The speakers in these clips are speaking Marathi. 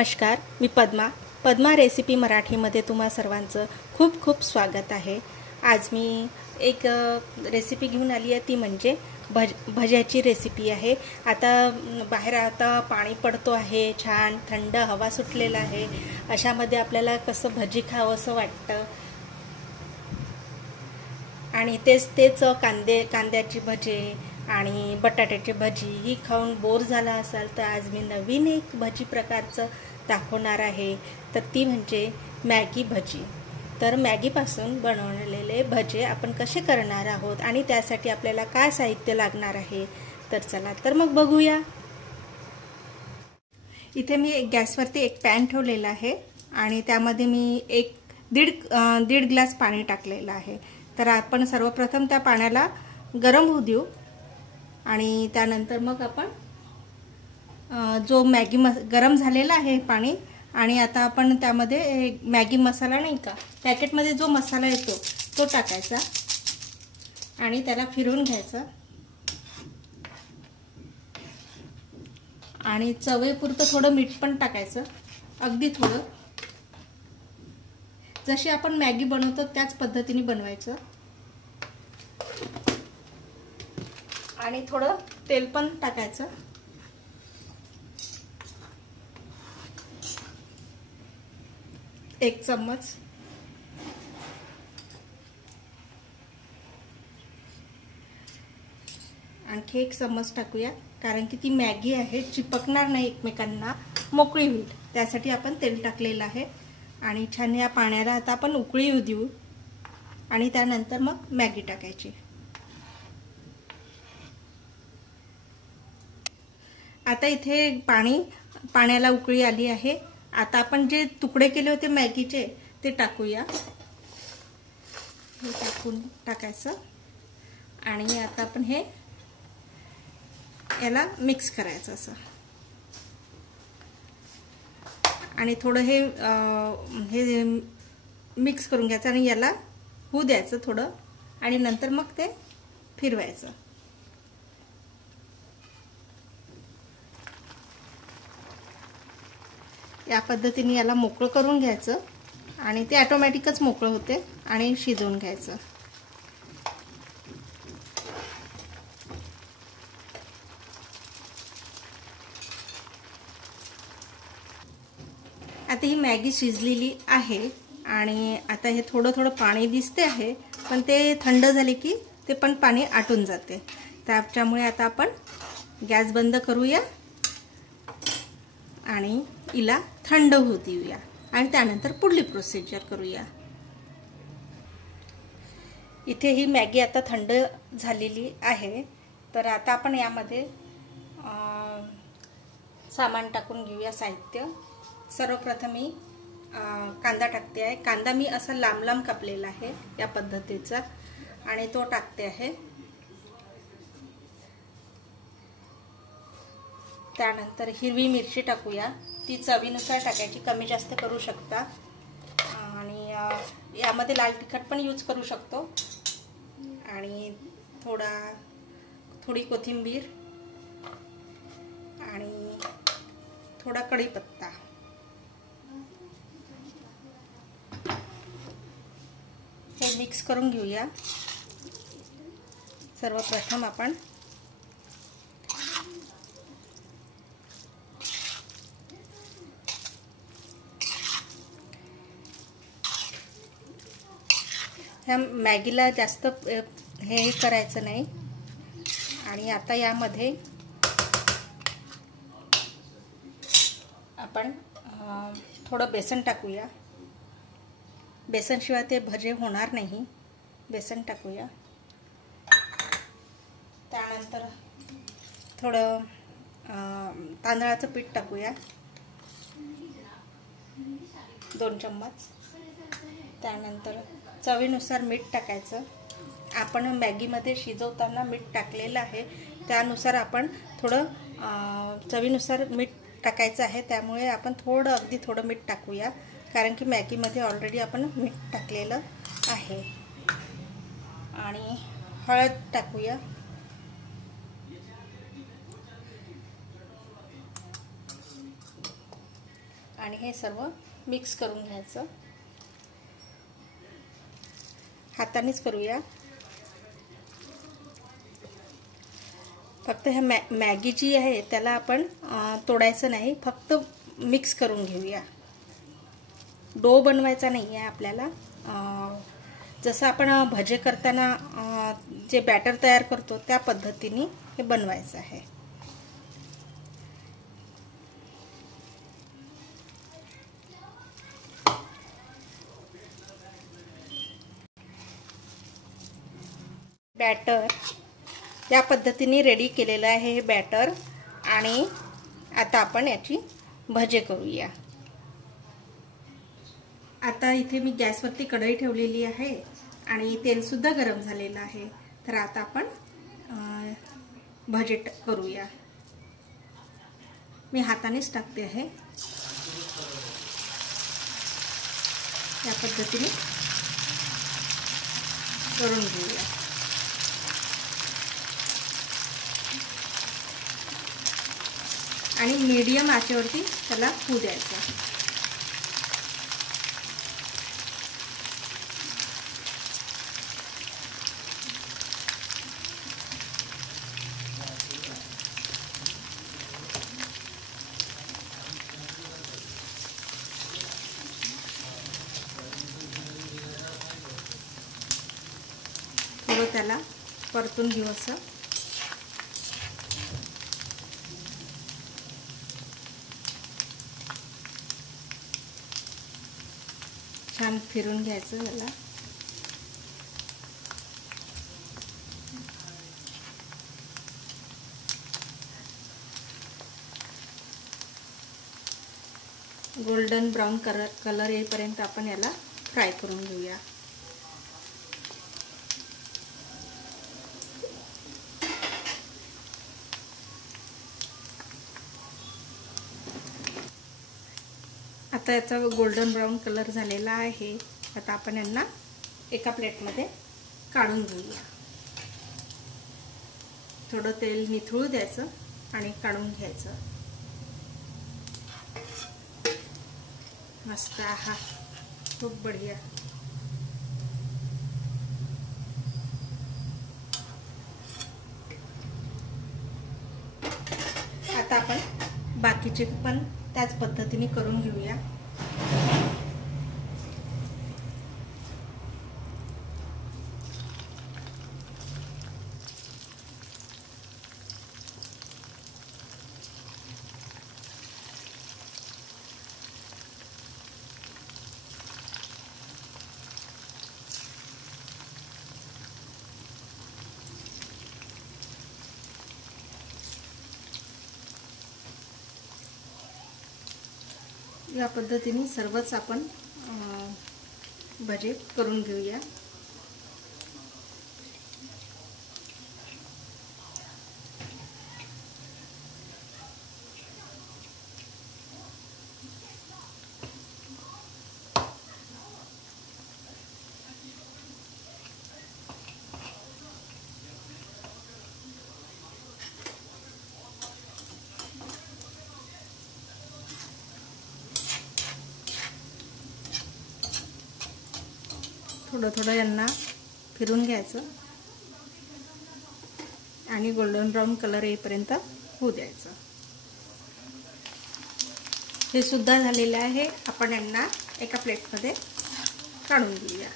नमस्कार, मी पद्मा रेसिपी मराठीमध्ये तुम्हा सर्वांचं खूप खूप स्वागत आहे। आज मी एक रेसिपी घेऊन आली आहे, ती म्हणजे भज्याची रेसिपी आहे। आता पाणी पडतो आहे, छान थंड हवा सुटलेला आहे, अशामध्ये आपल्याला कसं भजी खावंसं वाटतं आणि तेच कांद्याची भजी आणि बटाट्याची भजी ही खाऊन बोर झाला असाल तर आज मी नवीन एक भजी प्रकारचं दाखवणार आहे, तर ती म्हणजे मॅगी भजी। तर मॅगीपासून बनवलेले भजे आपण कसे करणार आहोत आणि त्यासाठी आपल्याला काय साहित्य लागणार आहे, तर चला तर मग बघूया। इथे मी गॅसवरती एक पॅन ठेवलेला आहे आणि त्यामध्ये मी दीड ग्लास पाणी टाकलेलं आहे। तर आपण सर्वप्रथम त्या पाण्याला गरम होऊ देऊ आणि त्यानंतर मग आपण जो गरम झालेला आहे पाणी, आणि आता आपण त्यामध्ये मॅगी मसाला नाही का, पॅकेटमध्ये जो मसाला येतो तो टाकायचा आणि त्याला फिरवून घ्यायचं आणि चवीपुरतं थोडं मीठ पण टाकायचं, अगदी थोडं। जशी आपण मॅगी बनवतो त्याच पद्धतीने बनवायचं आणि थोडं तेल पण टाकायचं। एक चम्मच, आणखी एक चम्मच टाकूया, कारण की ती मॅगी आहे चिपकणार नाही एकमेकांना, मोकळी होईल त्यासाठी आपण तेल टाकलेलं आहे। आणि छान या पाण्याला आता आपण उकळी येऊ देऊ आणि त्यानंतर मग मॅगी टाकायची। आता इथे पाण्याला उकळी आली आहे। आता आपण जे तुकडे केले होते मॅगीचे ते टाकूया, हे टाकायचं आणि आता आपण याला मिक्स करायचं असं, आणि थोडं हे मिक्स करून घ्यायचं आणि याला होऊ द्यायचं थोडं, आणि नंतर मग ते फिरवायचं। या पद्धतीने याला मोकळं करून घ्यायचं आणि ते ऑटोमॅटिकच मोकळं होते आणि शिजवून घ्यायचं। आता ही मॅगी शिजलेली आहे आणि आता हे थोडं पाणी दिसते आहे, पण ते थंड झाले की ते पण पाणी आटून जाते। त्याच्यामुळे आता आपण गॅस बंद करूया आणि हिला थंड होऊ देऊया आणि त्यानंतर पुढली प्रोसिजर करूया। इथे ही मॅगी आता थंड झालेली आहे, तर आता आपण यामध्ये सामान टाकून घेऊया, साहित्य। सर्वप्रथम मी कांदा टाकते आहे। कांदा मी असा लांब कापलेला आहे या पद्धतीचा आणि तो टाकते आहे। त्यानंतर हिरवी मिरची टाकूया, ती चवीनुसार टाकायची, कमी जास्त करू शकता, आणि यामध्ये लाल तिखट पण यूज करू शकतो, आणि थोडी कोथिंबीर आणि थोडा कढीपत्ता। हे मिक्स करून घेऊया। सर्वप्रथम आपण ह्या मॅगीला जास्त हे करायचं नाही, आणि आता यामध्ये आपण थोडं बेसन टाकूया। बेसनशिवाय ते भजे होणार नाही, बेसन टाकूया। त्यानंतर थोडं तांदळाचं पीठ टाकूया, 2 चम्मच। त्यानंतर चवीनुसार मीठ टाकायचं। आपण मॅगीमध्ये शिजवताना मीठ टाकलेलं आहे, त्यानुसार आपण थोडं चवीनुसार मीठ टाकायचं आहे, त्यामुळे आपण अगदी थोडं मीठ टाकूया, कारण की मॅगीमध्ये ऑलरेडी आपण मीठ टाकलेलं आहे। आणि हळद टाकूया, आणि हे सर्व मिक्स करून घ्यायचं. हातानेच करूया. फक्त हे मॅगी जी आहे त्याला आपण तोडायचं नाही, फक्त मिक्स करून घेऊया. डो बनवायचा नाही आहे आपल्याला. जसं आपण भजे करताना जे बॅटर तयार करतो त्या पद्धतीने हे बनवायचं आहे. बॅटर या पद्धतीने रेडी केलेलं आहे हे बॅटर. आणि आता आपण याची भजे करूया. आता इथे मी गॅसवरती कढई ठेवलेली आहे आणि तेलसुद्धा गरम झालेलं आहे. तर आता आपण भजे करूया. मी हातानेच टाकते आहे. या पद्धतीने करून घेऊया. आणि मीडियम आचेवरती त्याला होऊ द्यायचं. थोडं त्याला परतून घेऊ असं. छान फिरून घ्यायचं याला. गोल्डन ब्राऊन कलर येईपर्यंत आपण याला फ्राय करून घेऊया. आता याचा गोल्डन ब्राऊन कलर झालेला आहे. आता आपण यांना एका प्लेटमध्ये काढून घेऊया. थोडं तेल निथळू द्यायचं आणि काढून घ्यायचं. मस्त. आहा, खूप बढिया. आता आपण बाकीचे पण त्याच पद्धतीने करून घेऊया. या पद्धतीने सर्वच आपण भजे करून घेऊया. थोडं थोडं यांना फिरून घ्यायचं आणि गोल्डन ब्राऊन कलर येईपर्यंत होऊ द्यायचं. हे सुद्धा झालेलं आहे. आपण यांना एका प्लेटमध्ये काढून घेऊया.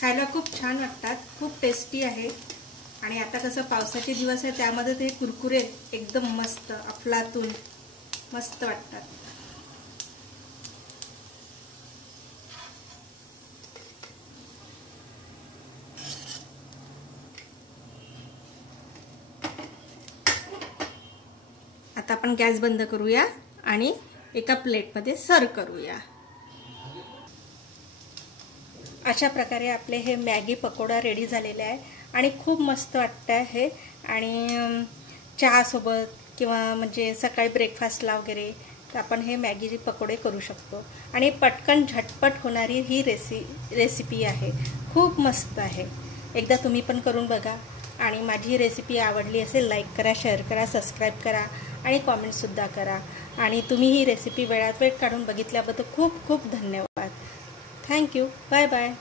खायला खूप छान वाटतात, खूप टेस्टी आहे. आणि आता कसं पावसाचे दिवस आहे त्यामध्ये ते कुरकुरे एकदम मस्त अफलातून मस्त वाटतात. आता आपण गॅस बंद करूया आणि एका प्लेटमध्ये सर्व करूया. अशा प्रकारे आपले हे मॅगी पकोडा रेडी झालेले आहे आणि खूप मस्त वाटतं आहे. आणि चहासोबत किंवा म्हणजे सकाळी ब्रेकफास्टला वगैरे तर आपण हे मॅगी पकोडे करू शकतो. आणि पटकन झटपट होणारी ही रेसिपी आहे. खूप मस्त आहे. एकदा तुम्ही पण करून बघा आणि माझी रेसिपी आवडली असेल लाईक करा, शेअर करा, सबस्क्राईब करा आणि कॉमेंटसुद्धा करा. आणि तुम्ही ही रेसिपी वेळात वेळ काढून बघितल्याबद्दल खूप खूप धन्यवाद. थँक्यू. Bye bye.